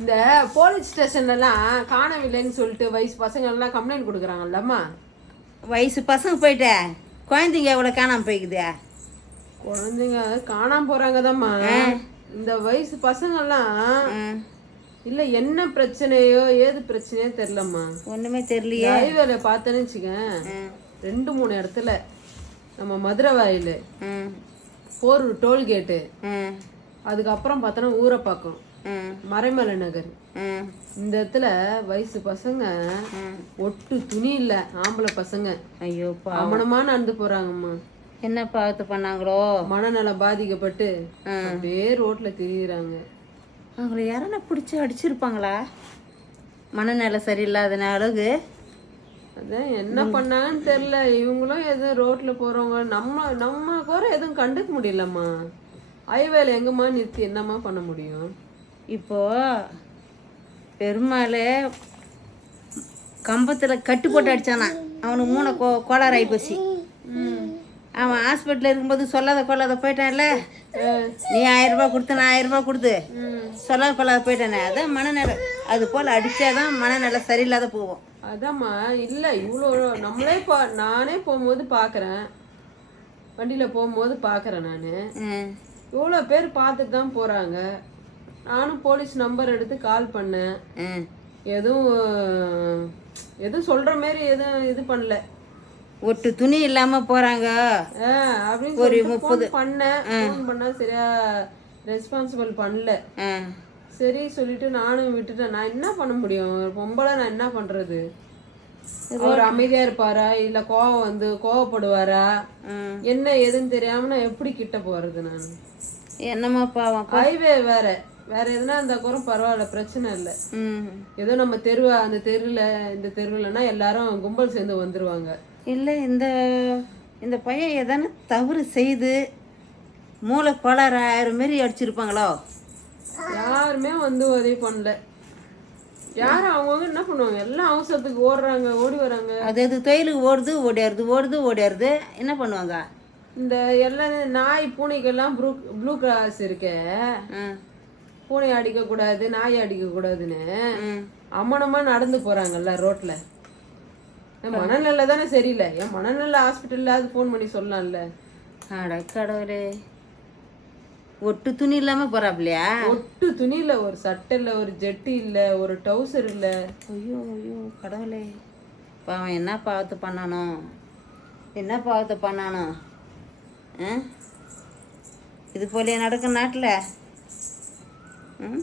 இந்த போலீஸ் ஸ்டேஷன்லலாம் காணவில்லைன்னு சொல்லிட்டு வயசு பசங்க எல்லாம் கம்ப்ளைண்ட் கொடுக்குறாங்கல்லம்மா. வயசு பசங்க போயிட்ட. குழந்தைங்க எவ்வளோ காணாமல் போய்க்குது? குழந்தைங்க காணாம போறாங்கதாம்மா. இந்த வயசு பசங்கெல்லாம் ம் இல்ல என்ன பிரச்சனையோ ஏது பிரச்சனையோ தெரியலம்மா. ஒன்றுமே தெரியலையே. ஹைவேல பார்த்தேன்னு வச்சுக்கேன் ம் ரெண்டு மூணு இடத்துல நம்ம மதுரை வாயில் ம் போரூர் டோல்கேட்டு அதுக்கப்புறம் பார்த்தோன்னா ஊரப்பாக்கம் ம் மறைமலை நகர் இந்த இடத்துல வயசு பசங்க ஒட்டு துணி இல்ல ஆம்பளை பசங்க. ஐயோ பா அமனமா நடந்து போறாங்கம்மா. என்ன பாவத்தை பண்ணாங்களோ? மனநலம் பாதிக்கப்பட்டு. அப்படியே ரோட்ல திரியுறாங்க. அவங்கள யாரன்னா பிடிச்சி அடிச்சிருப்பாங்களா? மனநிலை சரியில்லாத அளவுக்கு. அதான் என்ன பண்ணாங்கன்னு தெரியல. இவங்களும் எதுவும் ரோட்ல போறவங்க நம்ம நம்ம கூட எதுவும் கண்டுக்க முடியலம்மா. ஹைவேல எங்கம்மா நிறுத்தி என்னம்மா பண்ண முடியும்? இப்போ பெருமாள் கம்பத்தில் கட்டு போட்டு அடிச்சானா? அவனுக்கு மூணை கோ கோளாறு ஆகிப்போச்சு அவன் ஹாஸ்பிட்டலில் இருக்கும்போது சொல்லாத கொள்ளாத போயிட்டான்ல? நீ ஆயிரம் ரூபாய் கொடுத்து நான் ஆயிரம் ரூபாய் கொடுத்து. சொல்லாத கொள்ளாத போயிட்டானே? அதான் மனநிலை. அது போல் அடித்தாதான் மனநிலை சரியில்லாத போவோம் அதாம்மா இல்ல இவ்வளோ நம்மளே பா நானே போகும்போது பாக்குறேன். வண்டியில போகும்போது பாக்குறேன் நானு. இவ்வளோ பேர் பார்த்துட்டு தான் போறாங்க. நானும் போலீஸ் நம்பர் எடுத்து கால் பண்ணேன். எதுவும் எதுவும் சொல்ற மாதிரி எதுவும் இது பண்ணல. ஒட்டு துணி ஆ, அப்படின்னு சொல்லிட்டு ஃபோன் பண்ணேன். ஃபோன் பண்ணா சரியா ரெஸ்பான்சிபிள் பண்ணல. சரி சொல்லிட்டு நானும் விட்டுட்டேன். நான் என்ன பண்ண முடியும்? ஒரு பொம்பளை நான் என்ன பண்றது? அவர் அமைதியா இருப்பாரா? இல்ல கோவம் வந்து கோவப்படுவாரா? என்ன ஏதுன்னு தெரியாம நான் எப்படி கிட்ட போறது நான்? என்னம்மா பாவம்? ஹைவே வேற. வேற எதுனா இருந்தா கூட பரவாயில்ல பிரச்சனை இல்லை. ம் ஏதோ நம்ம தெரு அந்த தெருல இந்த தெருவுலன்னா எல்லாரும் கும்பல் சேர்ந்து வந்துருவாங்க. இல்லை இந்த இந்த பையன் எதனா தவறு செய்து மூளை கோளாறு ஆயிரம் மாரி அடிச்சிருப்பாங்களோ? யாருமே வந்து உதவி பண்ணல. யாரும் அவங்கவுங்க என்ன பண்ணுவாங்க? எல்லாம் அவசரத்துக்கு ஓடுறாங்க ஓடி வராங்க. அது அது தொழிலுக்கு ஓடுது ஓடியாருது ஓடுது ஓடியாருது. என்ன பண்ணுவாங்க? இந்த எல்லாம் நாய் பூனைக்கெல்லாம் ப்ளூ ப்ளூ கிராஸ் இருக்கே. ம் பூனை அடிக்க கூடாது நாய் அடிக்க கூடாதுன்னு அம்மனமா நடந்து போறாங்கல்ல ரோட்ல. என் மனநிலை தானே சரியில்லை. என் மனநிலை ஹாஸ்பிட்டல்ல அது ஃபோன் பண்ணி சொல்லலாம்ல. அட கடவுளே. ஒட்டு துணி இல்லாமல் போகிறாப்லையா ஒட்டு துணி இல்ல ஒரு சட்டை இல்ல ஒரு ஜெட்டி இல்ல ஒரு டவுசர் இல்ல. ஐயோ ஐயோ கடவுளே. பாவம் என்ன பாவத்தை பண்ணானோ? என்ன பாவத்தை பண்ணானோ? இது போலியா நடக்கும் நாட்டில். ம்.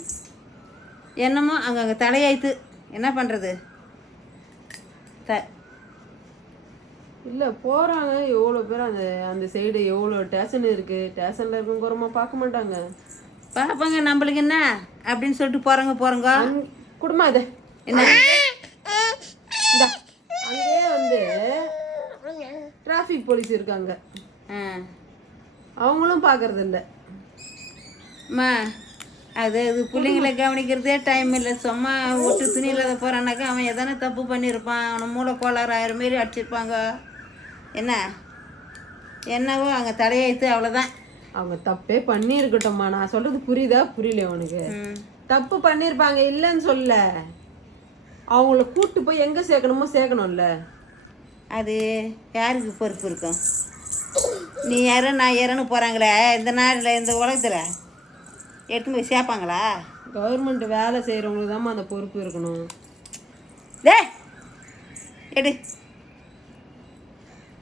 என்னமோ அங்கங்கே தலையாய்த்து. என்ன பண்ணுறது த இல்ல போறாங்க. எவ்வளவு பேர் அந்த அந்த சைடு எவ்வளவு ஸ்டேஷன் இருக்கு. ஸ்டேஷன்ல இருக்கவங்க பார்க்க மாட்டாங்க. பார்ப்பாங்க. நம்மளுக்கு என்ன? அப்படின்னு சொல்லிட்டு போகிறோங்க அங்க- குடுமா இது. என்ன? அங்கேயே வந்து டிராஃபிக் போலீஸ் இருக்காங்க. ஆ. அவங்களும் பார்க்கறது இல்ல அம்மா அது இது பிள்ளைங்களை கவனிக்கிறதே டைம் இல்லை. சும்மா விட்டு துணி இல்லாத போகிறானாக்கா அவன் எதனா தப்பு பண்ணியிருப்பான். அவனை மூளை கோளாறு ஆயிரம் மாரி அடிச்சிருப்பாங்க. என்ன? என்னவோ அங்கே தலையெழுத்து அவ்வளோதான் அவங்க தப்பே பண்ணி இருக்கட்டும்மா நான் சொல்றது புரியுதா? புரியல உனக்கு. தப்பு பண்ணிருப்பாங்க இல்லைன்னு சொல்ல. அவங்கள கூட்டு போய் எங்க சேர்க்கணுமோ சேர்க்கணும்ல. அது யாருக்கு பொறுப்பு இருக்கும்? நீ யாரோ நான் யாரோன்னு போகிறாங்களே இந்த நாட்டில் இந்த உலகத்தில்? எடுத்து போய் சேர்ப்பாங்களா? கவர்மெண்ட் வேலை செய்யறவங்களுக்கு தான் அந்த பொறுப்பு இருக்கணும். டே எடு.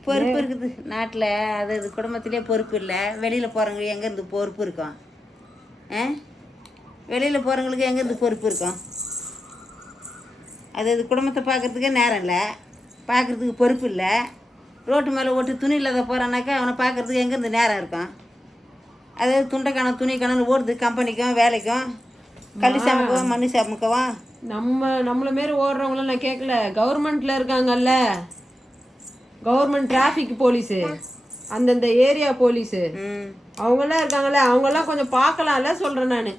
பொறுப்பு இருக்குது. நாட்டில் அது அது குடும்பத்திலே பொறுப்பு இல்லை. வெளியில் போகிறவங்க எங்கேருந்து பொறுப்பு இருக்கும்? ஆ? வெளியில் போகிறவங்களுக்கு எங்கேருந்து பொறுப்பு இருக்கும்? அது அது குடும்பத்தை பார்க்கறதுக்கே நேரம் இல்லை. பார்க்குறதுக்கு பொறுப்பு இல்லை. ரோட்டு மேலே ஓட்டு துணி இல்லாத போகிறானாக்கா அவனை பார்க்கறதுக்கு எங்கேருந்து நேரம் இருக்கும்? அதாவது துண்டைக்கான துணி கணன்னு ஓடுது. கம்பெனிக்கும் வேலைக்கும். கல் சமைக்கவும் மண்ணு சமைக்கவும் நம்ம நம்மள மாரி ஓடுறவங்கள நான் கேட்கல கவர்மெண்ட்ல இருக்காங்கல்ல. கவர்மெண்ட் டிராஃபிக் போலீஸு அந்தந்த ஏரியா போலீஸு ம். அவங்கெல்லாம் இருக்காங்கல்ல. அவங்கெல்லாம் கொஞ்சம் பார்க்கலாம்ல சொல்றேன் நான்.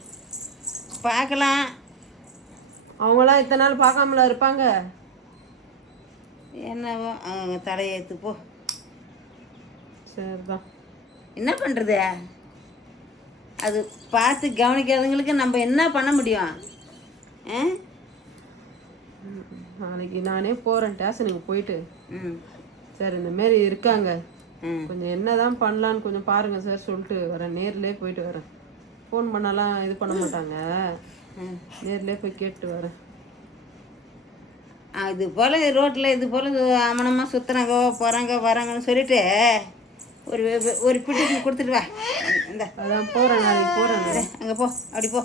பார்க்கலாம். அவங்கெல்லாம் இத்தனை நாள் பார்க்காமல இருப்பாங்க? என்னவோ அவங்க தலையெழுத்து போ. சரிதான். என்ன பண்ணுறது அது பார்த்து கவனிக்காதவங்களுக்கு நம்ம என்ன பண்ண முடியும்? நாளைக்கு நானே போறேன் ஸ்டேஷனுக்கு போயிட்டு. ம். சார் இந்த மாரி இருக்காங்க. ம். கொஞ்சம் என்னதான் பண்ணலான்னு கொஞ்சம் பாருங்க சார் சொல்லிட்டு வரேன். நேர்லயே போயிட்டு வரேன். ஃபோன் பண்ணாலாம் இது பண்ண மாட்டாங்க. ம். நேர்லயே போய் கேட்டு வரேன். அது போல் ரோட்டில் இது போல் அமனமாக சுற்றுறாங்க போகிறாங்க வராங்கன்னு சொல்லிட்டு ஒரு ஒரு பிடிச்சு கொடுத்துட்டு வா. இந்த போறேன் நாளைக்கு போறேன். அங்கே போ அப்படி போ.